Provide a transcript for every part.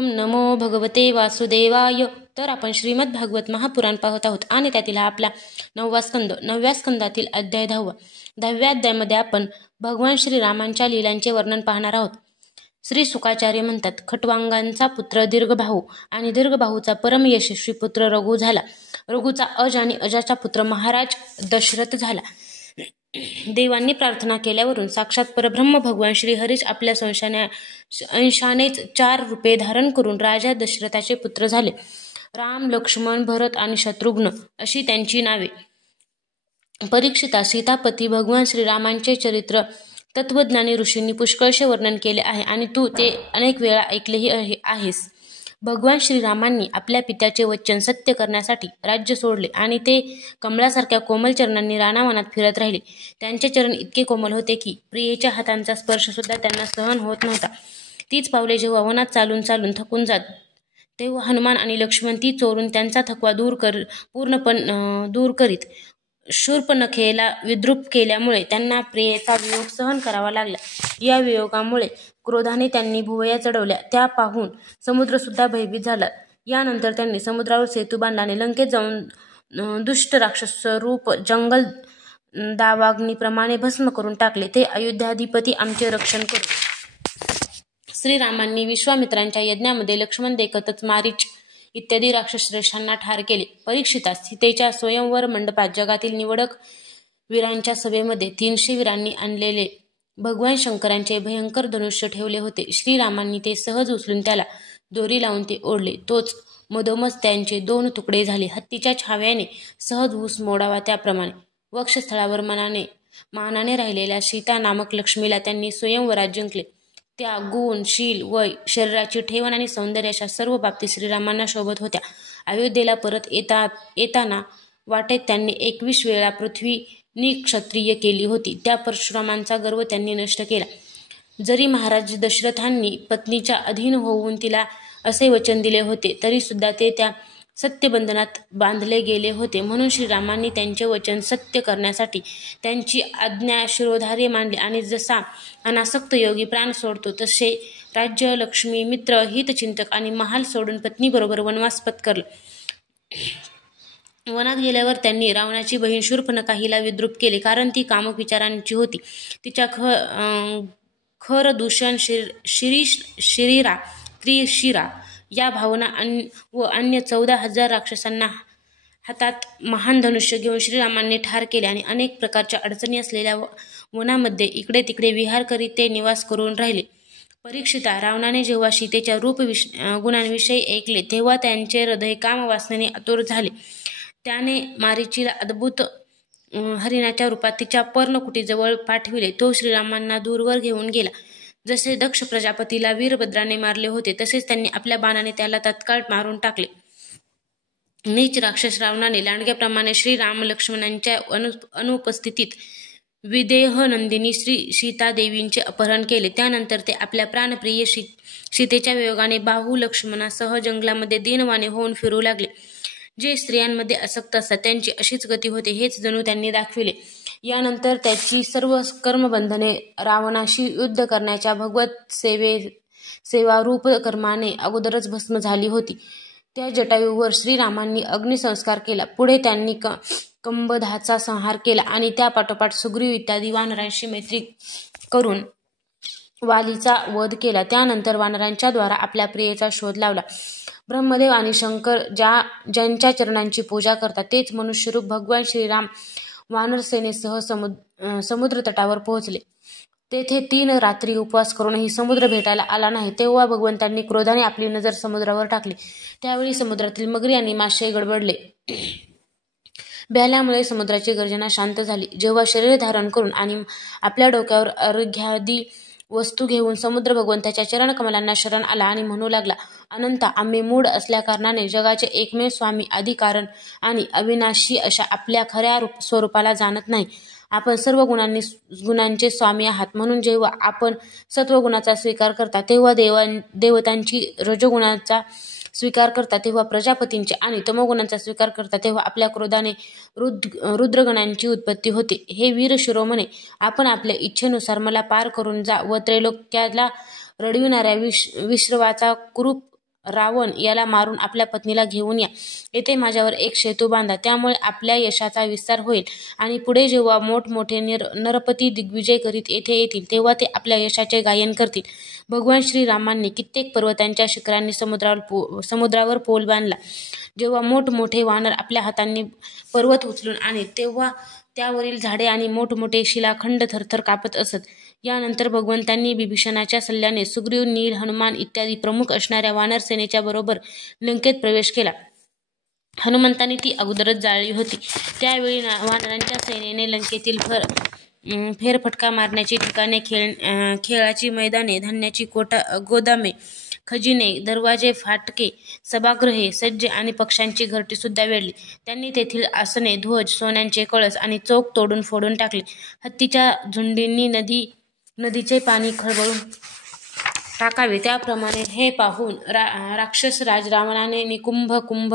ओम नमो भगवते वासुदेवाय. तर आपण श्रीमद भागवत महापुराण पाहत आहोत आणि त्यातील हा आपला 9वा स्कंद. 9व्या स्कंदातील अध्याय 10वा. 10व्या अध्यायामध्ये आपण भगवान श्रीरामांच्या लीलांचे वर्णन पाहणार आहोत. श्री सुकाचार्य म्हणतात, खट्वांगांचा पुत्र दीर्घबाहू आणि दीर्घबाहूचा परम यशस्वी पुत्र रघु झाला. रघुचा अज आणि अजाचा पुत्र महाराज दशरथ झाला. देवांनी प्रार्थना केल्यावरून साक्षात परब्रह्म भगवान श्रीहरीच आपल्या अंशानेच 4 रूपे धारण करून राजा दशरथाचे पुत्र झाले. राम, लक्ष्मण, भरत आणि शत्रुघ्न अशी त्यांची नावे. परीक्षिता, सीतापती भगवान श्रीरामांचे चरित्र तत्वज्ञानी ऋषींनी पुष्कळसे वर्णन केले आहे आणि तू ते अनेक वेळा ऐकलेही आहेस. भगवान श्रीरामांनी आपल्या पित्याचे वचन सत्य करण्यासाठी राज्य सोडले आणि ते कमळासारख्या कोमल चरणांनी रानावनात फिरत राहिले. त्यांचे चरण इतके कोमल होते की प्रियेच्या हातांचा स्पर्श सुद्धा त्यांना सहन होत नव्हता. तीच पावले जेव्हा वनात चालून चालून थकून जात तेव्हा हनुमान आणि लक्ष्मण ती चोरून त्यांचा थकवा दूर करीत. शूर्पणखेला विद्रूप केल्यामुळे त्यांना प्रियेचा वियोग सहन करावा लागला. या वियोगामुळे क्रोधाने त्यांनी भुवया चढवल्या. त्या पाहून समुद्र सुद्धा भयभीत झाला. यानंतर त्यांनी समुद्रावर सेतू बांधला आणि लंकेत जाऊन दुष्ट राक्षस रूप जंगल दावाग्नीप्रमाणे भस्म करून टाकले. ते अयोध्याधिपती आमचे रक्षण करू. श्रीरामांनी विश्वामित्रांच्या यज्ञामध्ये लक्ष्मण देखतच मारीच इत्यादी राक्षसश्रेष्ठांना ठार केले. परीक्षिता, सीतेच्या स्वयंवर मंडपात जगातील निवडक वीरांच्या सभेमध्ये 300 वीरांनी आणलेले भगवान शंकरांचे भयंकर धनुष्य ठेवले होते. श्रीरामांनी ते सहज उचलून त्याला दोरी लावून ते ओढले. तोच मधोमध त्यांचे 2 तुकडे झाले. हत्तीच्या छाव्याने सहज ऊस मोडावा त्याप्रमाणे. वक्षस्थळावर मानाने राहिलेल्या सीता नामक लक्ष्मीला त्यांनी स्वयंवरात जिंकले. त्या गुण, शील, वय, शरीराची ठेवण आणि सौंदर्याच्या सर्व बाबतीत श्रीरामांना शोभत होत्या. अयोध्येला परत येताना वाटेत त्यांनी 21 वेळा पृथ्वी निक्षत्रिय केली होती. त्या परशुरामांचा गर्व त्यांनी नष्ट केला. जरी महाराज दशरथांनी पत्नीच्या अधीन होऊन तिला असे वचन दिले होते तरी सुद्धा ते त्या सत्यबंधनात बांधले गेले होते. म्हणून श्रीरामांनी त्यांचे वचन सत्य करण्यासाठी त्यांची आज्ञा शिरोधार्य मानली आणि जसा अनासक्त योगी प्राण सोडतो तसे राज्य, लक्ष्मी, मित्र, हितचिंतक आणि महाल सोडून पत्नीबरोबर वनवास पत्करला. वनात गेल्यावर त्यांनी रावणाची बहीण शूर्पणखा हिला विद्रूप केले, कारण ती कामुक विचारांची होती. तिच्या खर, दूषण, शरीरा, त्रिशिरा या भावना व अन्य 14,000 राक्षसांना हातात महान धनुष्य घेऊन श्रीरामांनी ठार केले आणि अनेक प्रकारच्या अडचणी असलेल्या वनामध्ये इकडे तिकडे विहार करीत ते निवास करून राहिले. परीक्षिता, रावणाने जेव्हा सीतेच्या रूप गुणांविषयी ऐकले तेव्हा त्यांचे हृदय कामवासनेने आतुर झाले. त्याने मारीचीला अद्भुत हरिणाच्या रूपात तिच्या पर्णकुटीजवळ पाठविले. तो श्रीरामांना दूरवर घेऊन गेला. जसे दक्ष प्रजापतीला वीरभद्राने मारले होते तसेच त्यांनी आपल्या बाणाने त्याला तत्काळ मारून टाकले. नीच राक्षस रावणाने लांडग्याप्रमाणे श्रीराम लक्ष्मणांच्या अनुपस्थितीत विदेहनंदिनी श्री सीतादेवींचे अपहरण केले. त्यानंतर ते आपल्या प्राणप्रिय सीतेच्या वियोगाने बाहू लक्ष्मणासह जंगलामध्ये दीनवाणे होऊन फिरू लागले. जे स्त्रियांमध्ये आसक्त असतात त्यांची अशीच गती होते हेच जणू त्यांनी दाखविले. यानंतर त्याची सर्व कर्मबंधने रावणाशी युद्ध करण्याच्या भगवत सेवारूप कर्माने अगोदरच भस्म झाली होती. त्या जटायूवर श्रीरामांनी अग्निसंस्कार केला. पुढे त्यांनी कंबधाचा संहार केला आणि त्यापाठोपाठ सुग्रीव इत्यादी वानरांशी मैत्री करून वालीचा वध केला. त्यानंतर वानरांच्या द्वारा आपल्या प्रियेचा शोध लावला. ब्रह्मदेव आणि शंकर ज्यांच्या चरणांची पूजा करतात तेच मनुष्यरूप भगवान श्रीराम वानरसेनेसह समुद्र तटावर पोहोचले. तेथे 3 रात्री उपवास करूनही समुद्र भेटायला आला नाही. तेव्हा भगवंतांनी क्रोधाने आपली नजर समुद्रावर टाकली. त्यावेळी समुद्रातील मगरी आणि मासे गडबडले. भ्याल्यामुळे समुद्राची गर्जना शांत झाली. जेव्हा शरीर धारण करून आणि आपल्या डोक्यावर अर्घ्यादी वस्तू घेऊन समुद्र भगवंताच्या चरणकमलांना शरण आला आणि म्हणू लागला, अनंता, आम्ही मूढ असल्याकारणाने जगाचे एकमेव स्वामी, आदिकारण आणि अविनाशी अशा आपल्या खऱ्या स्वरूपाला जाणत नाही. आपण सर्व गुणांचे स्वामी आहात. म्हणून जेव्हा आपण सत्वगुणाचा स्वीकार करता तेव्हा देवतांची, रजोगुणाचा स्वीकार करता तेव्हा प्रजापतींची आणि तमोगुणांचा स्वीकार करता तेव्हा आपल्या क्रोधाने रुद्रगणांची उत्पत्ती होते. हे वीर शिरोमणे, आपण आपल्या इच्छेनुसार मला पार करून जा व त्रैलोक्याला रडविणाऱ्या विश्रवाचा कुरूप रावण याला मारून आपल्या पत्नीला घेऊन या. येथे माझ्यावर एक सेतू बांधा, त्यामुळे आपल्या यशाचा विस्तार होईल आणि पुढे जेव्हा मोठमोठे नरपती दिग्विजय करीत येथे येतील तेव्हा ते आपल्या यशाचे गायन करतील. भगवान श्रीरामांनी कित्येक पर्वतांच्या शिखरांनी समुद्रावर पोल बांधला. जेव्हा मोठमोठे वानर आपल्या हातांनी पर्वत उचलून आणि तेव्हा त्यावरील झाडे आणि मोठमोठे शिलाखंड थरथर कापत असत. यानंतर भगवंतांनी बिभीषणाच्या सल्ल्याने सुग्रीव, नील, हनुमान इत्यादी प्रमुख असणाऱ्या वानरसेनेच्या बरोबर लंकेत प्रवेश केला. हनुमंतांनी ती अगोदरच जाळली होती. त्यावेळी वानरांच्या सैन्याने लंकेतील फेरफटका मारण्याची ठिकाणे, खेळाची मैदाने, धान्याची गोदामे, खजिने, दरवाजे, फाटके, सभागृहे, सज्जे आणि पक्ष्यांची घरटी सुद्धा वेढली. त्यांनी तेथील आसने, ध्वज, सोन्यांचे कळस आणि चौक तोडून फोडून टाकले. हत्तीच्या झुंडींनी नदीचे पाणी खळबळून टाकावे त्याप्रमाणे हे पाहून राक्षसराज रावणाने निकुंभ, कुंभ,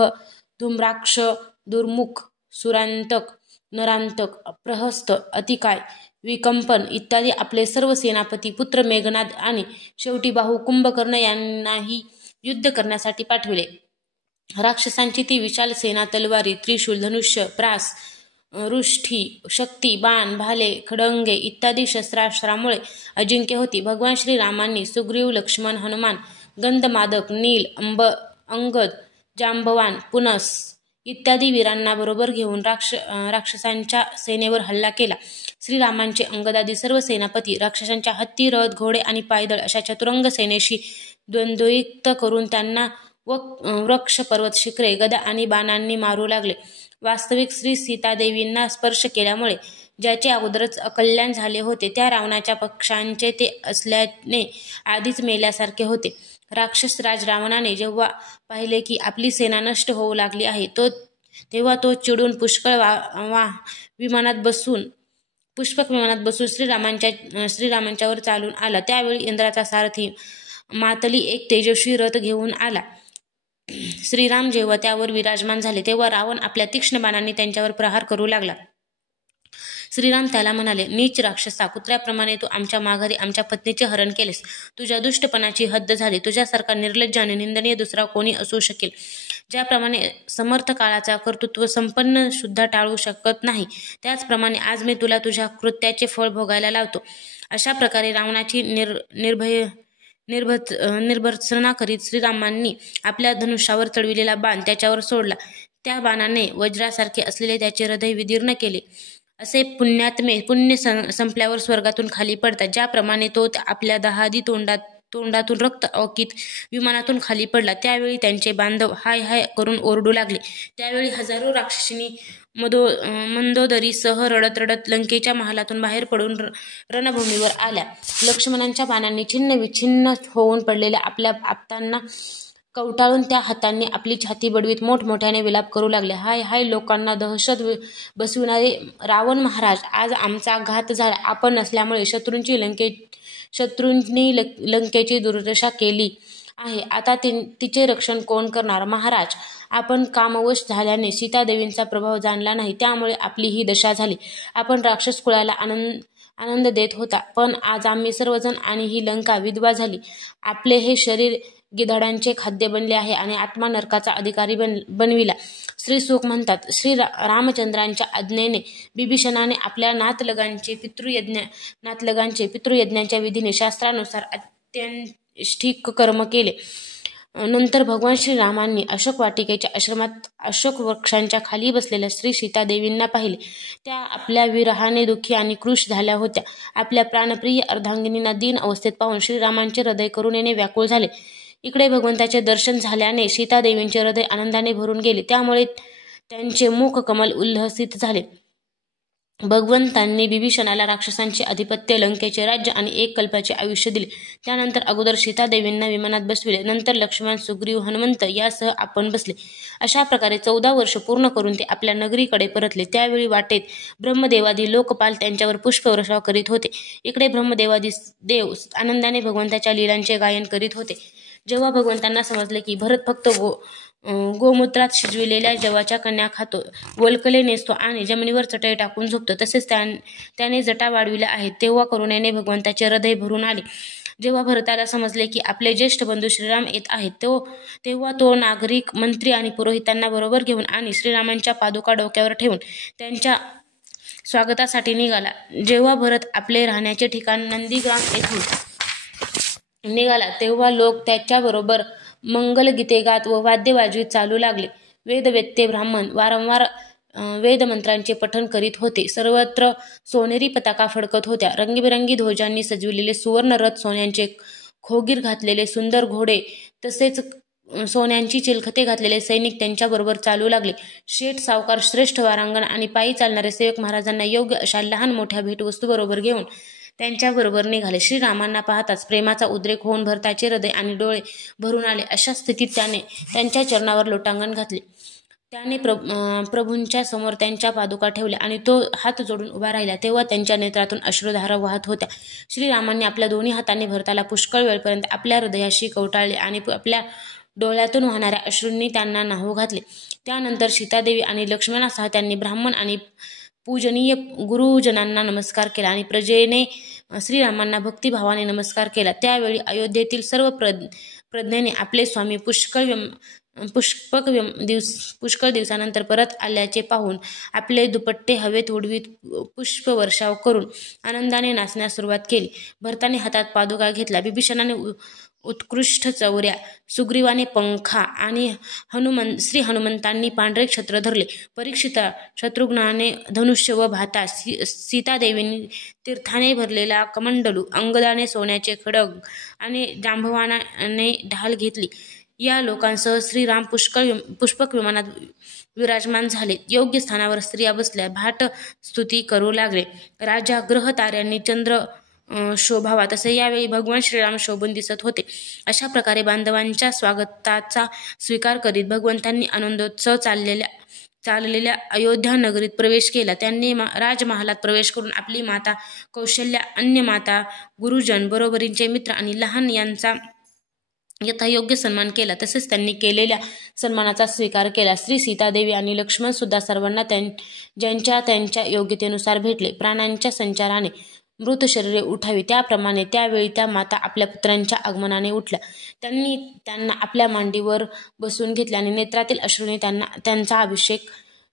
धूम्राक्ष, दुर्मुख, सुरांतक, नरांतक, प्रहस्त, अतिकाय, विकंपन इत्यादी आपले सर्व सेनापती, पुत्र मेघनाद आणि शेवटी बाहू कुंभकर्ण यांनाही युद्ध करण्यासाठी पाठविले. राक्षसांची ती विशाल सेना तलवारी, त्रिशूल, धनुष्य, प्रास, रुष्ठी, शक्ती, बाण, भाले, खडंगे इत्यादी शस्त्रास्त्रामुळे अजिंक्य होती. भगवान श्रीरामांनी सुग्रीव, लक्ष्मण, हनुमान, गंधमादक, नील, अंगद, जांबवान, पुनस इत्यादी वीरांना बरोबर घेऊन राक्षसांच्या सेनेवर हल्ला केला. श्रीरामांचे अंगदादी सर्व सेनापती राक्षसांच्या हत्ती, रथ, घोडे आणि पायदळ अशा चतुरंग सेनेशी द्वंद्वयुक्त करून त्यांना वृक्ष, पर्वत, शिखरे, गदा आणि बाणांनी मारू लागले. वास्तविक श्री सीतादेवींना स्पर्श केल्यामुळे ज्याचे अगोदरच अकल्याण झाले होते त्या रावणाच्या पक्षांचे ते असल्याने आधीच मेल्यासारखे होते. राक्षसराज रावणाने जेव्हा पाहिले की आपली सेना नष्ट होऊ लागली आहे तेव्हा तो चिडून पुष्पक विमानात बसून श्रीरामांच्यावर चालून आला. त्यावेळी इंद्राचा सारथी मातली एक तेजस्वी रथ घेऊन आला. श्रीराम जेव्हा त्यावर विराजमान झाले तेव्हा रावण आपल्या तीक्ष्ण बाणांनी त्यांच्यावर प्रहार करू लागला. श्रीराम त्याला म्हणाले, नीच राक्षसा, कुत्र्याप्रमाणे तू आमच्या माघारी आमच्या पत्नीचे हरण केलेस. तुझ्या दुष्टपणाची हद्द झाली. तुझ्यासारखा निर्लज्ज आणि निंदनीय दुसरा कोणी असू शकेल. ज्याप्रमाणे समर्थ काळाचा कर्तृत्व संपन्न सुद्धा टाळू शकत नाही, त्याचप्रमाणे आज मी तुला तुझ्या कृत्याचे फळ भोगायला लावतो. अशा प्रकारे रावणाची निर्भर्त्सना करीत श्रीरामांनी आपल्या धनुष्यावर चढविलेला बाण त्याच्यावर सोडला. त्या बाणाने वज्रासारखे असलेले त्याचे हृदय विदीर्ण केले. असे पुण्य संपल्यावर स्वर्गातून खाली पडतात, ज्याप्रमाणे तो आपल्या दहादी तोंडातून रक्त औकीत विमानातून खाली पडला. त्यावेळी त्यांचे बांधव हाय हाय करून ओरडू लागले. त्यावेळी हजारो राक्षसिनी मंदोदरीसह रडत रडत लंकेच्या महालातून बाहेर पडून रणभूमीवर आल्या. लक्ष्मणांच्या बाणांनी छिन्न विछिन्न होऊन पडलेल्या आपल्या आप्तांना कवटाळून त्या हातांनी आपली छाती बडवीत मोठमोठ्याने विलाप करू लागले. हाय हाय, लोकांना दहशत बसविणारे रावण महाराज, आज आमचा घात झाला. आपण नसल्यामुळे शत्रूंनी लंकेची दुर्दशा केली आहे. आता तिचे रक्षण कोण करणार? महाराज, आपण कामवश झाल्याने सीतादेवींचा प्रभाव जाणला नाही, त्यामुळे आपली ही दशा झाली. आपण राक्षस कुळाला आनंद देत होता, पण आज आम्ही सर्वजण आणि ही लंका विधवा झाली. आपले हे शरीर गिधाडांचे खाद्य बनले आहे आणि आत्मा नरकाचा अधिकारी बनविला. श्रीसुख म्हणतात, श्री रामचंद्रांच्या आज्ञेने बिभीषणाने आपल्या नातलगांचे पितृयज्ञांच्या विधीने शास्त्रानुसार अत्यंतिक कर्म केले. नंतर भगवान श्रीरामांनी अशोक वाटिकेच्या आश्रमात अशोक वृक्षांच्या खाली बसलेल्या श्री सीतादेवींना पाहिले. त्या आपल्या विरहाने दुःखी आणि क्रुश झाल्या होत्या. आपल्या प्राणप्रिय अर्धांगिनींना दीन अवस्थेत पाहून श्रीरामांचे हृदय करुणेने व्याकुळ झाले. इकडे भगवंताचे दर्शन झाल्याने सीतादेवींचे हृदय आनंदाने भरून गेले. त्यामुळे त्यांचे मुख कमल उल्हसित झाले. भगवंतांनी बिभीषणाला राक्षसांचे आधिपत्य, लंकेचे राज्य आणि 1 कल्पाचे आयुष्य दिले. त्यानंतर अगोदर सीतादेवींना विमानात बसविले. नंतर लक्ष्मण, सुग्रीव, हनुमंत यासह आपण बसले. अशा प्रकारे 14 वर्ष पूर्ण करून ते आपल्या नगरीकडे परतले. त्यावेळी वाटेत ब्रह्मदेवादी लोकपाल त्यांच्यावर पुष्पवर्षाव करीत होते. इकडे ब्रह्मदेवादी देव आनंदाने भगवंताच्या लीलांचे गायन करीत होते. जेव्हा भगवंतांना समजले की भरत फक्त गोमूत्रात शिजविलेल्या जवाच्या कन्या खातो, वल्कले नेसतो आणि जमिनीवर चटई टाकून झोपतो, तसेच त्याने जटा वाढविल्या आहेत, तेव्हा करुणेने भगवंताचे हृदय भरून आले. जेव्हा भरताला समजले की आपले ज्येष्ठ बंधू श्रीराम येत आहेत तेव्हा तो नागरिक, मंत्री आणि पुरोहितांना बरोबर घेऊन आणि श्रीरामांच्या पादुका डोक्यावर ठेवून त्यांच्या स्वागतासाठी निघाला. जेव्हा भरत आपले राहण्याचे ठिकाण नंदीग्राम येथून निघाला तेव्हा लोक त्याच्याबरोबर मंगलगीते गात व वाद्य वाजवीत चालू लागले. वेदवेत्ते ब्राह्मण वारंवार वेदमंत्रांचे पठण करीत होते. सर्वत्र सोनेरी पताका फडकत होत्या. रंगीबेरंगी ध्वजांनी सजविलेले सुवर्ण रथ, सोन्यांचे खोगीर घातलेले सुंदर घोडे तसेच सोन्यांची चिलखते घातलेले सैनिक त्यांच्याबरोबर चालू लागले. शेठ, सावकार, श्रेष्ठ वारांगण आणि पायी चालणारे सेवक महाराजांना योग्य अशा लहान मोठ्या भेटवस्तू बरोबर घेऊन त्यांच्याबरोबर निघाले. श्रीरामांना पाहताच प्रेमाचा उद्रेक होऊन भरताचे हृदय आणि डोळे भरून आले. अशा स्थितीत त्याने त्यांच्या चरणावर लोटांगण घातले. त्याने प्रभूंच्या समोर त्यांच्या पादुका ठेवल्या आणि तो हात जोडून उभा राहिला. तेव्हा त्यांच्या नेत्रातून अश्रुधारा वाहत होत्या. श्रीरामांनी आपल्या दोन्ही हातांनी भरताला पुष्कळ वेळपर्यंत आपल्या हृदयाशी कवटाळले आणि आपल्या डोळ्यातून वाहणाऱ्या अश्रूंनी त्यांना न्हाऊ घातले. त्यानंतर सीतादेवी आणि लक्ष्मणासह त्यांनी ब्राह्मण आणि पूजनीय गुरुजनांना नमस्कार केला आणि प्रजेने श्रीरामांना भक्तिभावाने नमस्कार केला. त्यावेळी अयोध्येतील सर्व प्रज्ञेने आपले स्वामी पुष्कळ दिवसानंतर परत आल्याचे पाहून आपले दुपट्टे हवेत उडवीत पुष्पवर्षाव करून आनंदाने नाचण्यास सुरुवात केली. भरताने हातात पादुका घेतला. विभीषणाने उत्कृष्ट चौऱ्या, सुग्रीवाने पंखा आणि श्री हनुमंतांनी पांढरे छत्र धरले. परीक्षिता शत्रुघ्नाने धनुष्य व भाता, सीतादेवींनी तीर्थाने भरलेला कमंडलू, अंगदाने सोन्याचे खड्ग आणि जांभवाने ढाल घेतली. या लोकांसह श्रीराम पुष्पक विमानात विराजमान झाले. योग्य स्थानावर स्त्रिया बसल्या भाट स्तुती करू लागले. राजा ग्रह ताऱ्यांनी चंद्र शोभावा तसे यावेळी भगवान श्रीराम शोभून दिसत होते. अशा प्रकारे बांधवांच्या स्वागताचा स्वीकार करीत भगवंतांनी आनंदोत्सव चाललेल्या अयोध्या नगरीत प्रवेश केला. त्यांनी राजमहालात प्रवेश करून आपली माता कौशल्या, अन्य माता, गुरुजन, बरोबरींचे मित्र आणि लहान यांचा यथायोग्य सन्मान केला. तसेच त्यांनी केलेल्या सन्मानाचा स्वीकार केला. श्री सीतादेवी आणि लक्ष्मण सुद्धा सर्वांना ज्यांच्या त्यांच्या योग्यतेनुसार भेटले. प्राण्यांच्या संचाराने मृत शरीरे उठावी त्याप्रमाणे त्यावेळी त्या माता आपल्या पुत्रांच्या आगमनाने उठल्या. त्यांनी त्यांना आपल्या मांडीवर बसून घेतले आणि नेत्रातील अश्रूने त्यांचा अभिषेक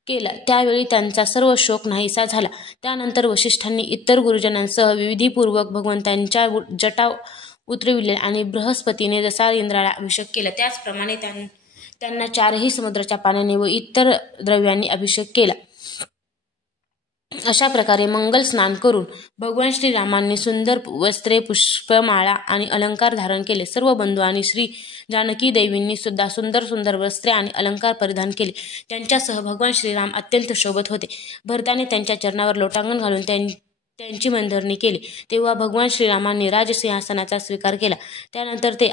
केला. त्यावेळी त्यांचा सर्व शोक नाहीसा झाला. त्यानंतर वसिष्ठांनी इतर गुरुजनांसह विधीपूर्वक भगवंतांच्या जटा उतरविले आणि बृहस्पतीने जसा इंद्राला अभिषेक केला त्याचप्रमाणे त्यांना 4ही समुद्राच्या पाण्याने व इतर द्रव्यांनी अभिषेक केला. अशा प्रकारे मंगल स्नान करून भगवान श्रीरामांनी सुंदर वस्त्रे, पुष्पमाळा आणि अलंकार धारण केले. सर्व बंधू आणि श्री जानकी देवींनी सुद्धा सुंदर सुंदर वस्त्रे आणि अलंकार परिधान केले. त्यांच्यासह भगवान श्रीराम अत्यंत शोभत होते. भरताने त्यांच्या चरणावर लोटांगण घालून त्यांची मनधरणी केली. तेव्हा भगवान श्रीरामांनी राजसिंहासनाचा स्वीकार केला. त्यानंतर ते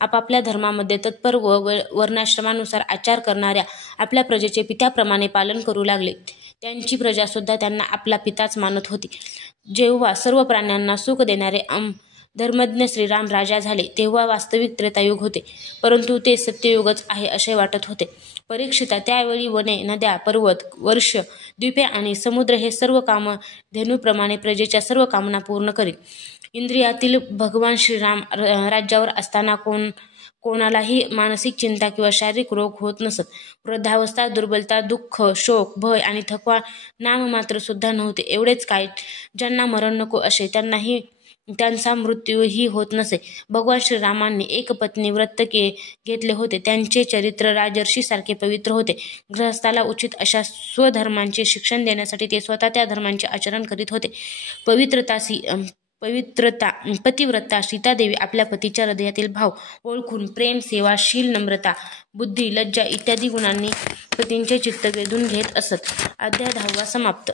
आपापल्या धर्मामध्ये तत्पर व वर्णाश्रमानुसार आचार करणाऱ्या आपल्या प्रजेचे पित्याप्रमाणे पालन करू लागले. त्यांची प्रजा सुद्धा त्यांना आपला पिताच मानत होती. जेव्हा सर्व प्राण्यांना सुख देणारे धर्मज्ञ श्रीराम राजा झाले तेव्हा वास्तविक त्रेतायुग होते, परंतु ते सत्ययुगच आहे असे वाटत होते. परीक्षिता, त्यावेळी वने, नद्या, पर्वत, वर्ष, द्वीपे आणि समुद्र हे सर्व कामधेनूप्रमाणे प्रजेच्या सर्व कामना पूर्ण करीत. इंद्रियातील भगवान श्रीराम राज्यावर असताना कोणालाही मानसिक चिंता किंवा शारीरिक रोग होत नसत. वृद्धावस्था, दुर्बलता, दुःख, शोक, भय आणि थकवा नाममात्र सुद्धा नव्हते. एवढेच काय, ज्यांना मरण नको असे त्यांचा मृत्यूही होत नसे. भगवान श्रीरामांनी एक पत्नी व्रत घेतले होते. त्यांचे चरित्र राजर्षीसारखे पवित्र होते. गृहस्थाला उचित अशा स्वधर्मांचे शिक्षण देण्यासाठी ते स्वतः त्या धर्मांचे आचरण करीत होते. पतिव्रता सीतादेवी आपल्या पतीच्या हृदयातील भाव ओळखून प्रेम, सेवा, शील, नम्रता, बुद्धी, लज्जा इत्यादी गुणांनी पतींचे चित्त वेधून घेत असत. अध्याय 10 समाप्त.